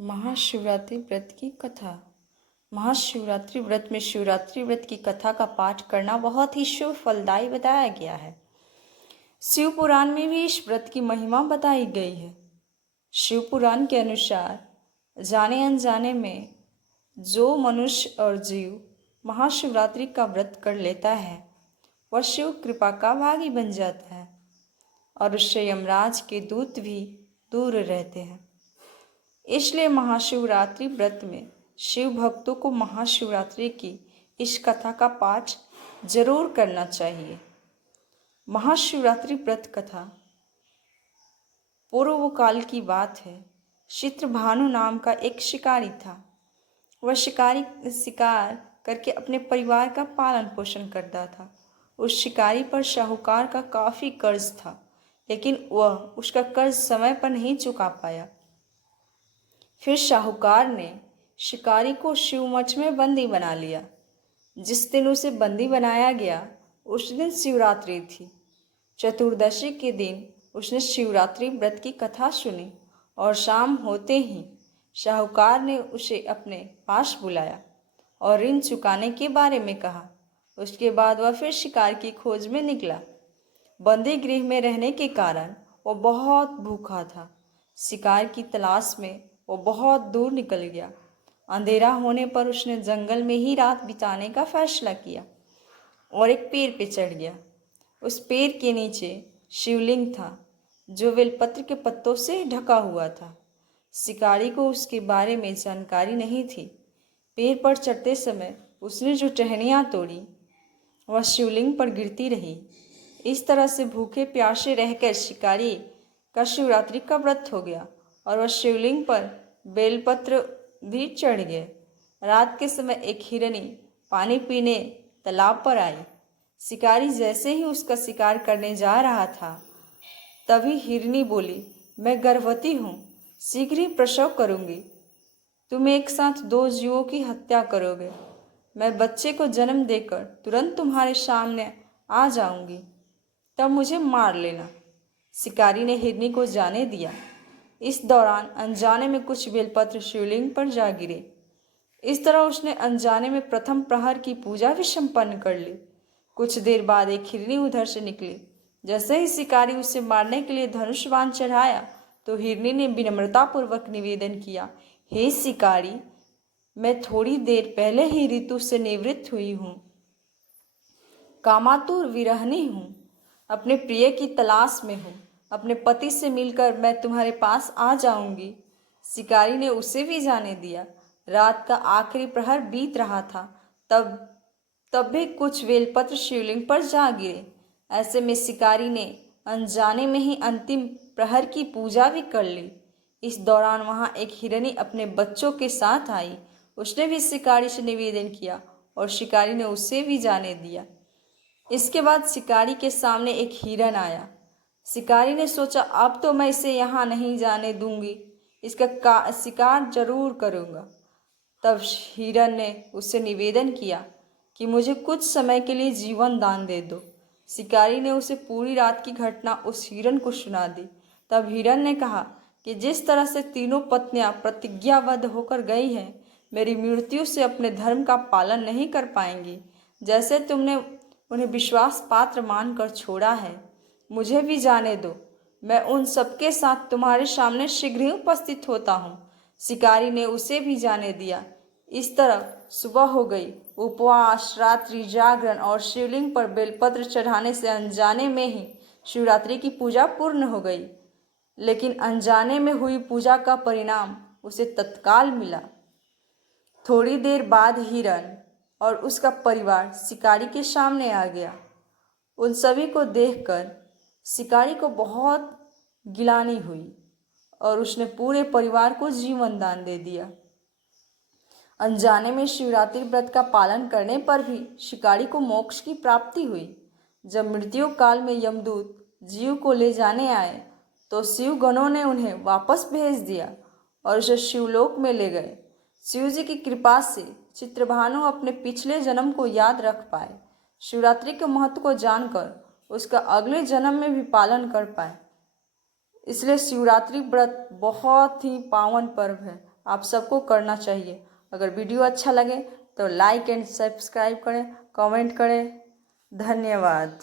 महाशिवरात्रि व्रत की कथा। महाशिवरात्रि व्रत में शिवरात्रि व्रत की कथा का पाठ करना बहुत ही शुभ फलदायी बताया गया है। शिव पुराण में भी इस व्रत की महिमा बताई गई है। शिव पुराण के अनुसार जाने अनजाने में जो मनुष्य और जीव महाशिवरात्रि का व्रत कर लेता है वह शिव कृपा का भागी बन जाता है और उससे यमराज के दूत भी दूर रहते हैं। इसलिए महाशिवरात्रि व्रत में शिव भक्तों को महाशिवरात्रि की इस कथा का पाठ जरूर करना चाहिए। महाशिवरात्रि व्रत कथा पूर्व काल की बात है। चित्रभानु नाम का एक शिकारी था। वह शिकार करके अपने परिवार का पालन पोषण करता था। उस शिकारी पर साहूकार का काफ़ी कर्ज था, लेकिन वह उसका कर्ज समय पर नहीं चुका पाया। फिर साहूकार ने शिकारी को शिवमठ में बंदी बना लिया। जिस दिन उसे बंदी बनाया गया उस दिन शिवरात्रि थी। चतुर्दशी के दिन उसने शिवरात्रि व्रत की कथा सुनी और शाम होते ही साहूकार ने उसे अपने पास बुलाया और ऋण चुकाने के बारे में कहा। उसके बाद वह फिर शिकार की खोज में निकला। बंदी गृह में रहने के कारण वह बहुत भूखा था। शिकार की तलाश में वो बहुत दूर निकल गया। अंधेरा होने पर उसने जंगल में ही रात बिताने का फैसला किया और एक पेड़ पे चढ़ गया। उस पेड़ के नीचे शिवलिंग था जो बेलपत्र के पत्तों से ढका हुआ था। शिकारी को उसके बारे में जानकारी नहीं थी। पेड़ पर चढ़ते समय उसने जो टहनियाँ तोड़ी वह शिवलिंग पर गिरती रही। इस तरह से भूखे प्यासे रहकर शिकारी का शिवरात्रि का व्रत हो गया और वह शिवलिंग पर बेलपत्र भी चढ़ गए। रात के समय एक हिरनी पानी पीने तालाब पर आई। शिकारी जैसे ही उसका शिकार करने जा रहा था तभी हिरनी बोली, मैं गर्भवती हूँ, शीघ्र ही प्रसव करूँगी। तुम एक साथ दो जीवों की हत्या करोगे। मैं बच्चे को जन्म देकर तुरंत तुम्हारे सामने आ जाऊँगी, तब मुझे मार लेना। शिकारी ने हिरनी को जाने दिया। इस दौरान अनजाने में कुछ बेलपत्र शिवलिंग पर जा गिरे। इस तरह उसने अनजाने में प्रथम प्रहर की पूजा भी संपन्न कर ली। कुछ देर बाद एक हिरनी उधर से निकली। जैसे ही शिकारी उसे मारने के लिए धनुष बाण चढ़ाया तो हिरनी ने विनम्रतापूर्वक निवेदन किया, हे शिकारी, मैं थोड़ी देर पहले ही ऋतु से निवृत्त हुई हूँ, कामातुर विरहनी हूँ, अपने प्रिय की तलाश में हूँ। अपने पति से मिलकर मैं तुम्हारे पास आ जाऊंगी। शिकारी ने उसे भी जाने दिया। रात का आखिरी प्रहर बीत रहा था। तब भी कुछ बेलपत्र शिवलिंग पर जा गिरे। ऐसे में शिकारी ने अनजाने में ही अंतिम प्रहर की पूजा भी कर ली। इस दौरान वहाँ एक हिरनी अपने बच्चों के साथ आई। उसने भी शिकारी से निवेदन किया और शिकारी ने उसे भी जाने दिया। इसके बाद शिकारी के सामने एक हिरन आया। शिकारी ने सोचा, अब तो मैं इसे यहाँ नहीं जाने दूंगी, इसका शिकार जरूर करूँगा। तब हिरन ने उससे निवेदन किया कि मुझे कुछ समय के लिए जीवन दान दे दो। शिकारी ने उसे पूरी रात की घटना उस हिरन को सुना दी। तब हिरन ने कहा कि जिस तरह से तीनों पत्नियां प्रतिज्ञाबद्ध होकर गई हैं, मेरी मृत्यु से अपने धर्म का पालन नहीं कर पाएंगी। जैसे तुमने उन्हें विश्वास पात्र मानकर छोड़ा है, मुझे भी जाने दो। मैं उन सबके साथ तुम्हारे सामने शीघ्र ही उपस्थित होता हूँ। शिकारी ने उसे भी जाने दिया। इस तरह सुबह हो गई। उपवास, रात्रि जागरण और शिवलिंग पर बेलपत्र चढ़ाने से अनजाने में ही शिवरात्रि की पूजा पूर्ण हो गई। लेकिन अनजाने में हुई पूजा का परिणाम उसे तत्काल मिला। थोड़ी देर बाद हिरन और उसका परिवार शिकारी के सामने आ गया। उन सभी को देखकर शिकारी को बहुत गिलानी हुई और उसने पूरे परिवार को जीवन दान दे दिया। अनजाने में शिवरात्रि व्रत का पालन करने पर भी शिकारी को मोक्ष की प्राप्ति हुई। जब मृत्यु काल में यमदूत जीव को ले जाने आए तो शिव गणों ने उन्हें वापस भेज दिया और उसे शिवलोक में ले गए। शिव जी की कृपा से चित्रभानु अपने पिछले जन्म को याद रख पाए, शिवरात्रि के महत्व को जानकर उसका अगले जन्म में भी पालन कर पाए। इसलिए शिवरात्रि व्रत बहुत ही पावन पर्व है। आप सबको करना चाहिए। अगर वीडियो अच्छा लगे तो लाइक एंड सब्सक्राइब करें, कमेंट करें। धन्यवाद।